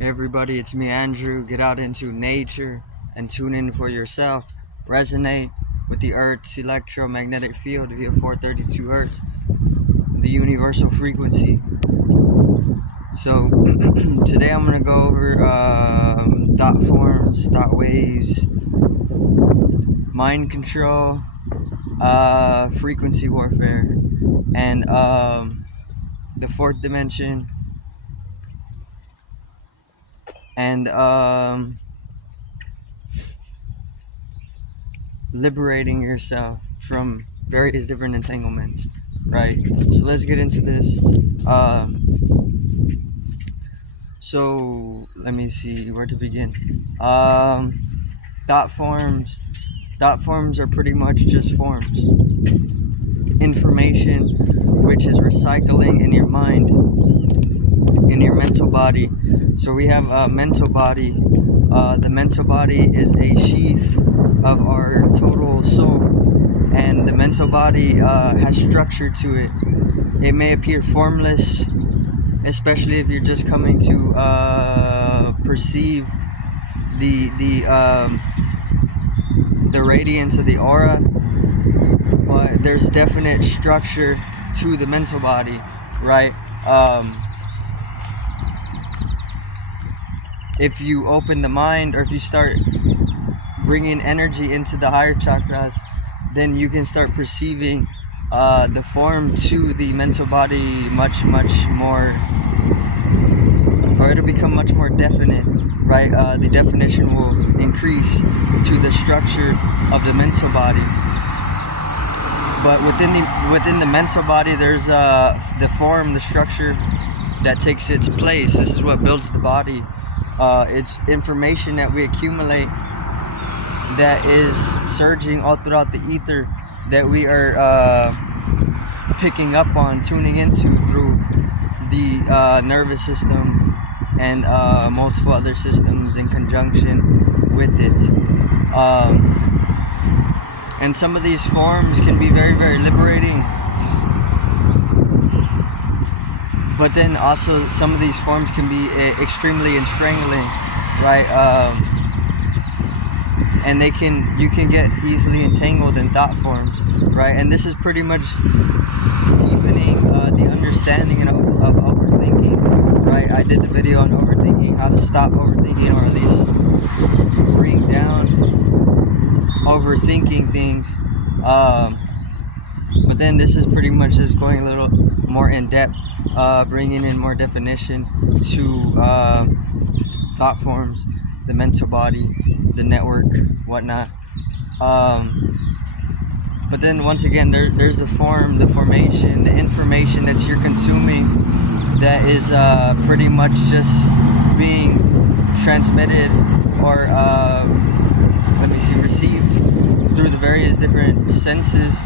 Hey everybody, it's me Andrew. Get out into nature and tune in for yourself. Resonate with the Earth's electromagnetic field via 432 Hertz, the universal frequency. So today I'm going to go over thought forms, thought waves, mind control, frequency warfare, and the fourth dimension, and liberating yourself from various different entanglements, right? So let's get into this. So let me see where to begin. Thought forms. Thought forms are pretty much just forms. Information which is recycling in your mind, in your mental body. So we have a mental body. The mental body is a sheath of our total soul, and the mental body has structure to it. It may appear formless, especially if you're just coming to perceive the radiance of the aura, but there's definite structure to the mental body, right? If you open the mind, or if you start bringing energy into the higher chakras, then you can start perceiving the form to the mental body much more, or it'll become much more definite, right? The definition will increase to the structure of the mental body. But within the mental body, there's the form, the structure that takes its place. This is what builds the body. It's information that we accumulate that is surging all throughout the ether, that we are picking up on, tuning into through the nervous system and multiple other systems in conjunction with it. And some of these forms can be very, very liberating, but then also some of these forms can be extremely strangling, right? And you can get easily entangled in thought forms, right? And this is pretty much deepening the understanding of overthinking, right? I did the video on overthinking, how to stop overthinking, or at least bring down overthinking things. But then this is pretty much just going a little more in depth, bringing in more definition to thought forms, the mental body, the network, whatnot. But then once again, there's the form, the formation, the information that you're consuming that is pretty much just being transmitted or received through the various different senses.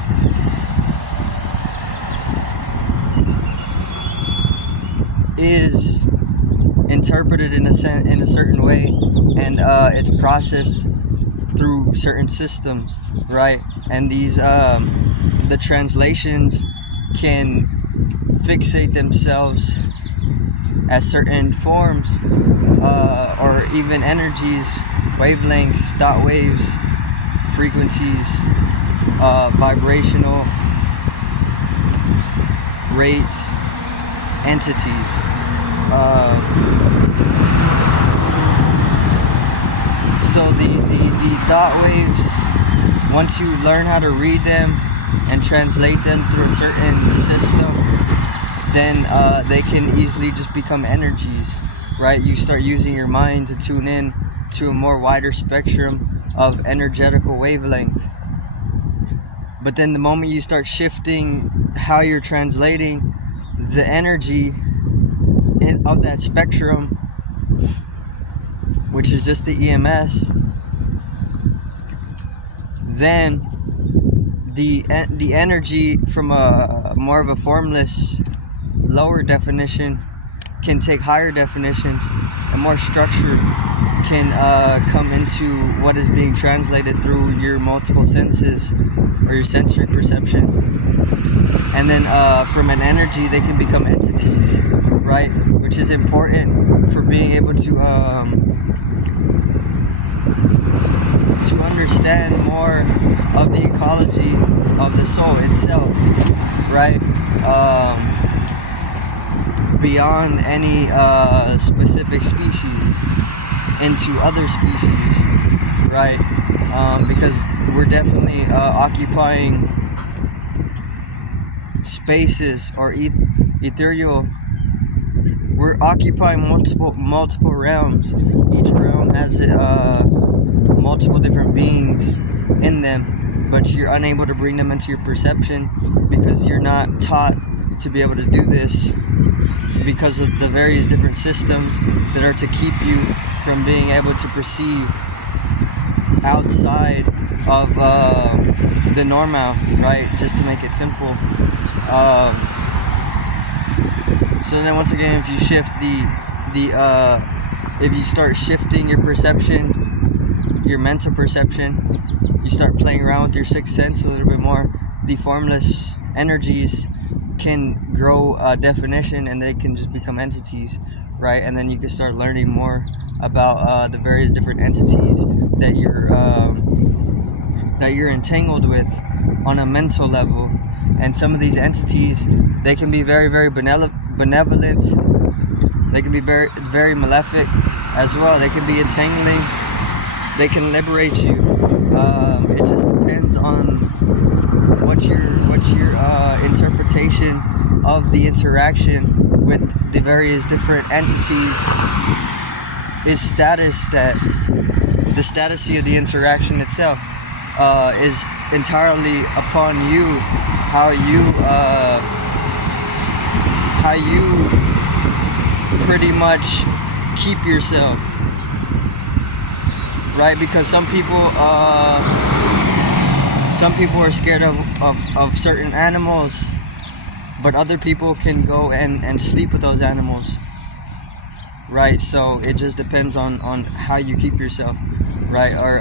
Is interpreted in a certain way, and it's processed through certain systems, right? And these the translations can fixate themselves as certain forms, or even energies, wavelengths, thought waves, frequencies, vibrational rates, entities. So the thought waves, once you learn how to read them and translate them through a certain system, then they can easily just become energies, right? You start using your mind to tune in to a more wider spectrum of energetical wavelength. But then the moment you start shifting how you're translating the energy of that spectrum, which is just the EMS, then the energy from a more of a formless, lower definition can take higher definitions, and more structure can come into what is being translated through your multiple senses or your sensory perception. And then from an energy, they can become entities, right? Which is important for being able to understand more of the ecology of the soul itself, right? Beyond any specific species into other species, right? Because we're definitely occupying spaces or ethereal. We're occupying multiple realms. Each realm has multiple different beings in them, but you're unable to bring them into your perception because you're not taught to be able to do this, because of the various different systems that are to keep you from being able to perceive outside of the normal, right? Just to make it simple. So then once again, if you shift if you start shifting your perception, your mental perception, you start playing around with your sixth sense a little bit more, the formless energies can grow definition, and they can just become entities, right? And then you can start learning more about the various different entities that you're entangled with on a mental level. And some of these entities, they can be very, very benevolent. They can be very, very malefic as well. They can be entangling. They can liberate you. It just depends on what your interpretation of the interaction with the various different entities is the status of the interaction itself is entirely upon you, how you pretty much keep yourself, right? Because some people are scared of certain animals, but other people can go and sleep with those animals, right? So it just depends on how you keep yourself, right? Or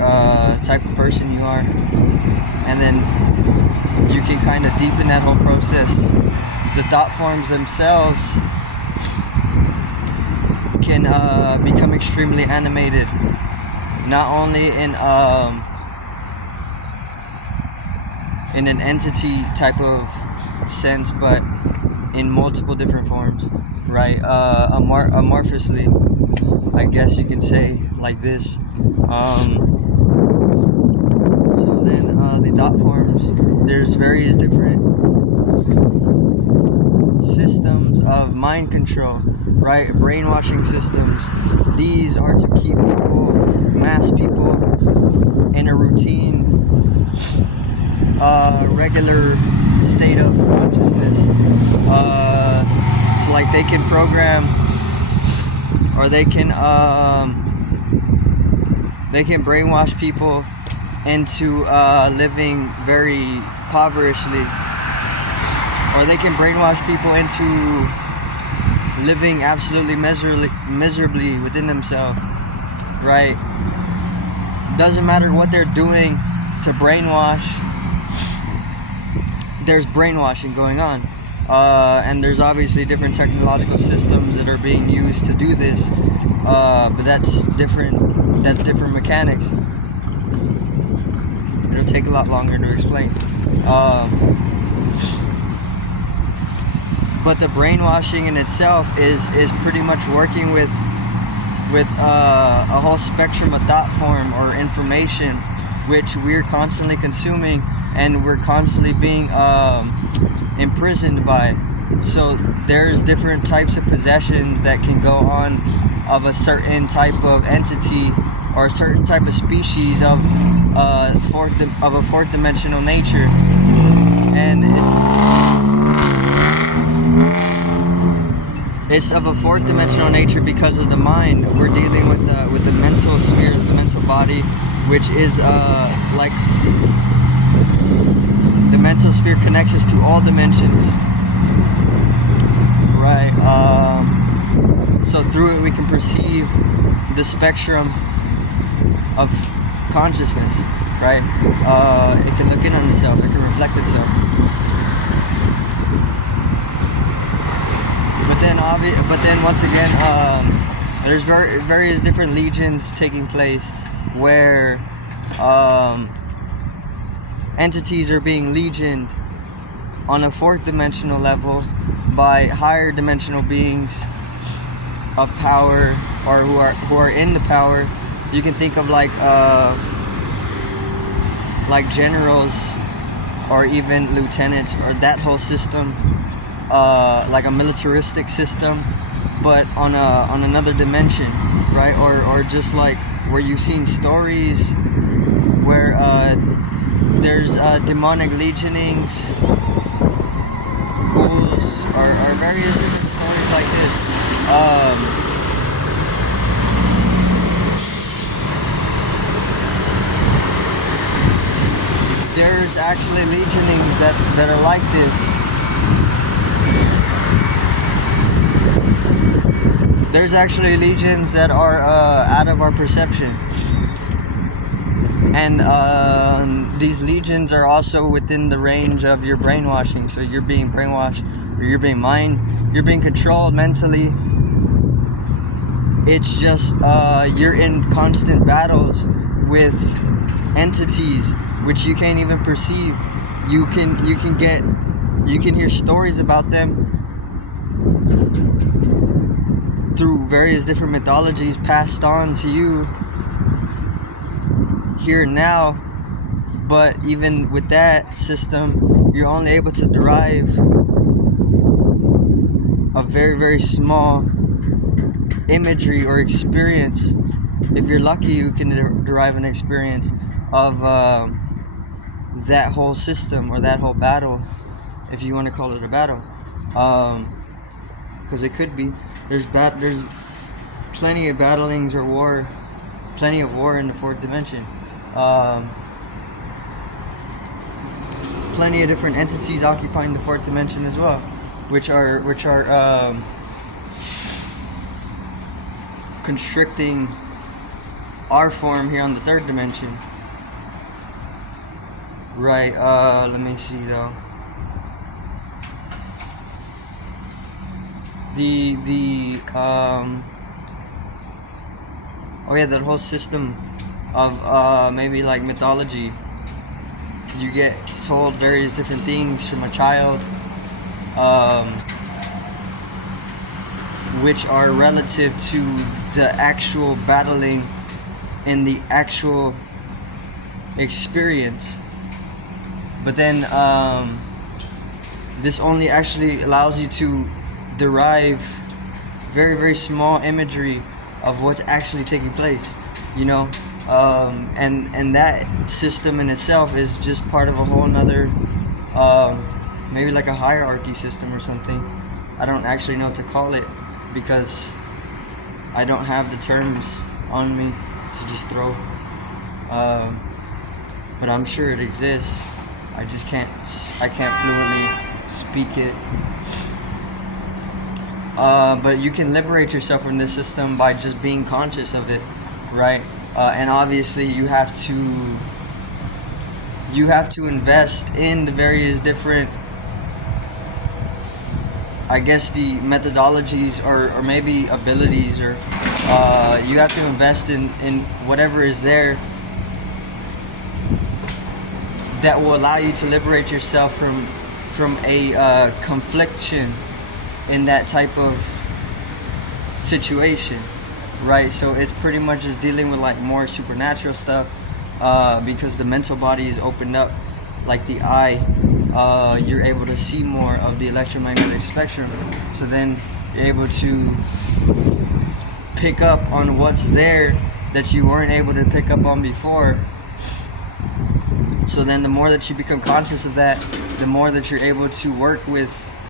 type of person you are. And then you can kind of deepen that whole process. The thought forms themselves can become extremely animated, not only in an entity type of sense, but in multiple different forms, right? Amorphously, I guess you can say, like this. So then the thought forms, there's various different systems of mind control, right? Brainwashing systems. These are to keep people, mass people, in a routine, regular state of consciousness. So like they can program, or they can brainwash people into living very impoverishedly, or they can brainwash people into living absolutely miserably within themselves, right? Doesn't matter what they're doing to brainwash, there's brainwashing going on. And there's obviously different technological systems that are being used to do this, but that's different mechanics. It'll take a lot longer to explain. But the brainwashing in itself is pretty much working with a whole spectrum of thought form or information, which we're constantly consuming and we're constantly being imprisoned by. So there's different types of possessions that can go on of a certain type of entity or a certain type of species of a fourth dimensional nature, and it's of a fourth dimensional nature because of the mind. We're dealing with the mental sphere, the mental body, which is like the mental sphere connects us to all dimensions, right? So through it we can perceive the spectrum of consciousness, right? It can look in on itself, it can reflect itself. But but then once again, there's various different legions taking place where entities are being legioned on a fourth dimensional level by higher dimensional beings of power, or who are in the power. You can think of like generals or even lieutenants, or that whole system, like a militaristic system, but on another dimension, right? Or just like where you've seen stories where there's demonic legionings, ghouls, or various different stories like this. There's actually legionings that are like this. There's actually legions that are out of our perception. And these legions are also within the range of your brainwashing. So you're being brainwashed, or you're being controlled mentally. It's just you're in constant battles with entities which you can't even perceive. You can hear stories about them through various different mythologies passed on to you here and now. But even with that system, you're only able to derive a very, very small imagery or experience. If you're lucky, you can derive an experience of that whole system, or that whole battle, if you want to call it a battle, because it could be. There's plenty of battlings or plenty of war in the fourth dimension. Plenty of different entities occupying the fourth dimension as well, which are constricting our form here on the third dimension. Right, let me see though. That whole system of maybe like mythology. You get told various different things from a child, which are relative to the actual battling in the actual experience. But then this only actually allows you to derive very, very small imagery of what's actually taking place, you know. And that system in itself is just part of a whole nother, maybe like a hierarchy system or something. I don't actually know what to call it, because I don't have the terms on me to just throw. But I'm sure it exists. I can't fluently speak it. But you can liberate yourself from this system by just being conscious of it, right? And obviously you have to invest in the various different, I guess, the methodologies or maybe abilities, or you have to invest in whatever is there that will allow you to liberate yourself from a confliction in that type of situation, right? So it's pretty much just dealing with like more supernatural stuff, because the mental body is opened up, like the eye. You're able to see more of the electromagnetic spectrum, so then you're able to pick up on what's there that you weren't able to pick up on before. So then the more that you become conscious of that, the more that you're able to work with